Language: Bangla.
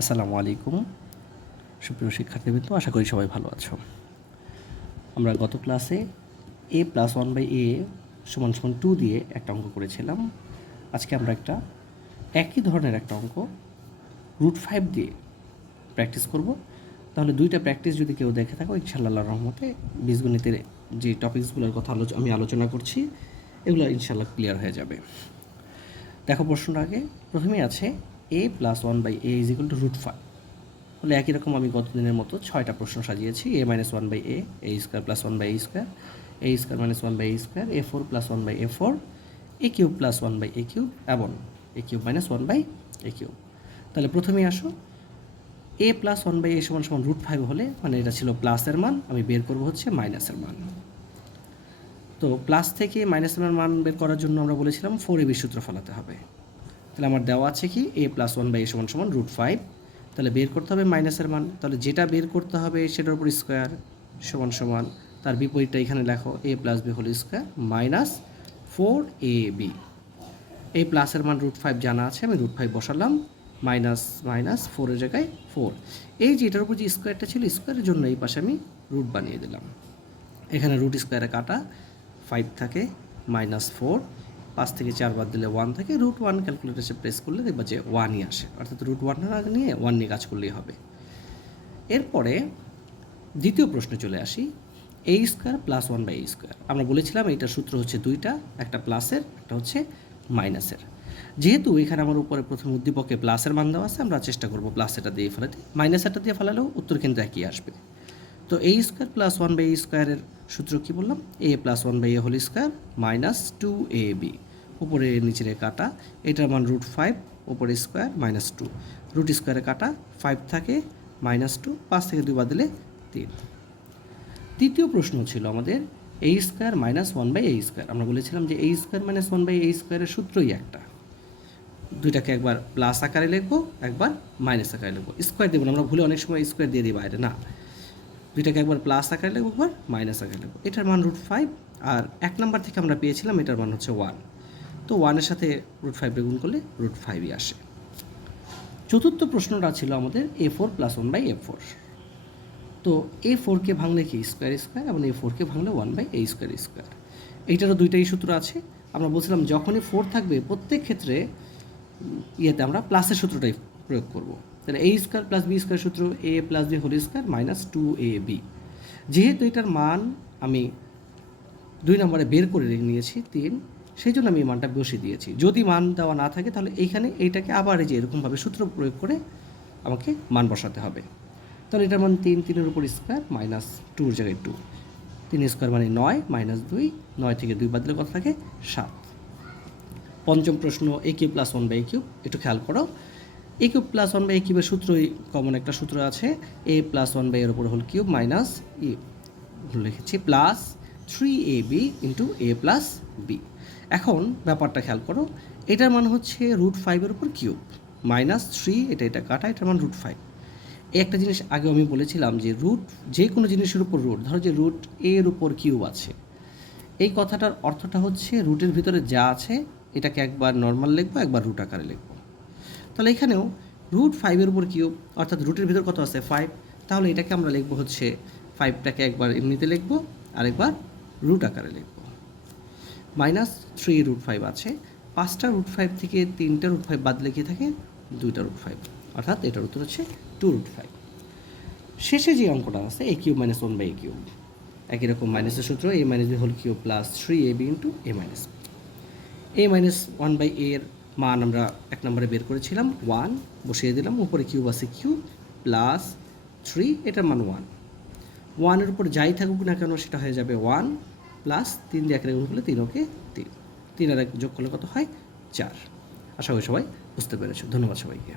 আসসালামু আলাইকুম সুপ্রিয় শিক্ষার্থীবৃন্দ, আশা করি সবাই ভালো আছো। আমরা গত ক্লাসে a+1/a = 2 দিয়ে একটা অঙ্ক করেছিলাম। আজকে আমরা একটা একই ধরনের একটা অঙ্ক √5 দিয়ে প্র্যাকটিস করব। তাহলে দুইটা প্র্যাকটিস যদি কেউ দেখে থাকো, ইনশাআল্লাহ আল্লাহর রহমতে বীজগণিতের যে টপিকসগুলোর কথা আমি আলোচনা করছি এগুলো ইনশাআল্লাহ ক্লিয়ার হয়ে যাবে। দেখো প্রশ্নটা আগে প্রথমেই আছে a+1/a = √5। তাহলে একই রকম আমি গত দিনের মতো 6টা প্রশ্ন সাজিয়েছি। a-1/a, a² + 1/a², a² - 1/a², a4 + 1/a4, a³ + 1/a³ এবং a³ - 1/a³। তাহলে প্রথমেই আসো, a + 1/a = √5 হলে মানে এটা ছিল প্লাসের মান, আমি বের করব হচ্ছে মাইনাসের মান। তো প্লাস থেকে মাইনাসের মান বের করার জন্য আমরা বলেছিলাম 4ab সূত্র ফলাতে হবে। তাহলে আমার দেওয়া আছে কি a + 1/a = √5। তাহলে বের করতে হবে মাইনাসের মান। তাহলে যেটা বের করতে হবে সেটার উপর স্কোয়ার সমান তার বিপরীতটা এখানে লেখো a + b² - 4ab। এই প্লাসের মান √5 জানা আছে, আমি √5 বসালাম, মাইনাস মাইনাস 4 জায়গায় 4। এই যে এটার উপর যে স্কোয়ারটা ছিল, স্কোয়ারের জন্য এই পাশে আমি রুট বানিয়ে দিলাম। এখানে রুট স্কোয়ারে কাটা 5 থাকে, -4, 5 থেকে 4 বাদ দিলে 1 থাকে, √1 ক্যালকুলেটারে প্রেস করলে দেখবা যে 1ই আসে, অর্থাৎ √1 নিয়ে 1 নিয়ে কাজ করলেই হবে। এরপরে দ্বিতীয় প্রশ্নে চলে আসি, a² + 1/a²। আমরা বলেছিলাম এইটার সূত্র হচ্ছে দুইটা, একটা প্লাসের, একটা হচ্ছে মাইনাসের। যেহেতু এখানে আমার উপরে প্রথম উদ্দীপকে প্লাসের মান দেওয়া আছে, আমরা চেষ্টা করব প্লাসেরটা দিয়ে ফেলাতে, মাইনাসেরটা দিয়ে ফেলালেও উত্তর কিন্তু একই আসবে। তো a² + 1/a² এর সূত্র কি বললাম, a + 1/a² - 2ab। উপরে নিচের কাটা, এটার মান √5, উপরে স্কোয়ার -2, রুট স্কোয়ারে কাটা 5 থাকে, -2, 5 থেকে 2 বাদ দিলে 3। তৃতীয় প্রশ্ন ছিল আমাদের a² - 1/a²। আমরা বলেছিলাম যে a² - 1/a² এর সূত্রই একটা, দুইটাকে একবার প্লাস আকারে লিখবো, একবার মাইনাস আকারে লিখবো। স্কোয়ার দেবো না, আমরা ভুলে অনেক সময় স্কোয়ার দিয়ে দিই বাইরে, না, দুইটাকে একবার প্লাস আকারে লিখবো, একবার মাইনাস আকারে লিখবো। এটার মান √5, আর 1 নাম্বার থেকে আমরা পেয়েছিলাম এটার মান হচ্ছে 1। তো 1-এর সাথে √5 গুণ করলে √5ই আসে। চতুর্থ প্রশ্নটা ছিল আমাদের a4 + 1/a4। তো a4কে ভাঙলে কি স্কোয়ার এবং a4কে ভাঙলে 1/a²। এইটারও দুইটাই সূত্র আছে। আমরা বলছিলাম যখনই 4 থাকবে প্রত্যেক ক্ষেত্রে ইয়েতে আমরা প্লাসের সূত্রটাই প্রয়োগ করব। তাহলে a² + b² সূত্র a + b² - 2ab। যেহেতু এটার মান আমি 2 নম্বরে বের করে নিয়েছি 3, সেই জন্য আমি এই মানটা বসিয়ে দিয়েছি। যদি মান দেওয়া না থাকে তাহলে এইখানে এইটাকে আবার এই যে এরকমভাবে সূত্র প্রয়োগ করে আমাকে মান বসাতে হবে। তাহলে এটার মান 3, 3-এর উপর স্কোয়ার, -2-এর জায়গায় 2, 3 স্কোয়ার মানে 9, -2, 9 থেকে 2 বাদ দিলে কত থাকে 7। পঞ্চম প্রশ্ন a³ + 1/a³। একটু খেয়াল করো, a³ + 1/a³ এর সূত্রই কমন একটা সূত্র আছে, a + 1/a এর উপর হোল কিউব মাইনাস লিখেছি প্লাস 3ab × a + b। এখন ব্যাপারটা খেয়াল করো, এটার মান হচ্ছে √5 এর উপর কিউব, -3, এটা কাটা, এটার মান √5। একটা জিনিস আগেও আমি বলেছিলাম যে রুট যে কোনো জিনিসের উপর রুট, ধরো যে √a এর উপর কিউব আছে, এই কথাটার অর্থটা হচ্ছে রুটের ভিতরে যা আছে এটাকে একবার নর্মাল লিখবো, একবার রুট আকারে লিখবো। তাহলে এখানেও √5 এর উপর কিউব, অর্থাৎ রুটের ভিতর কত আছে 5, তাহলে এটাকে আমরা লিখবো হচ্ছে 5টাকে একবার এমনিতে লিখবো, আরেকবার রুট আকারে লিখবো। -3 √5 আছে, 5টা √5 থেকে 3টা √5 বাদ দিলে কি থাকে 2টা √5, অর্থাৎ এটার উত্তর হচ্ছে 2 √5। শেষে যে অঙ্কটা আছে a³ - 1/a³, একই রকম মাইনাসের সূত্র a - b whole cube plus 3ab × a - b। a - 1/a এর মান আমরা 1 নম্বরে বের করেছিলাম, 1 বসিয়ে দিলাম, উপরে কিউব আছে কিউব প্লাস 3, এটার মান 1। 1-এর উপর যাই থাকুক না কেন সেটা হয়ে যাবে 1 প্লাস 3 দিয়ে 1 গুণ করলে 3 ওকে 3, 3 আর 1 যোগ করলে কত হয় 4। আশা করি সবাই বুঝতে পেরেছো। ধন্যবাদ সবাইকে।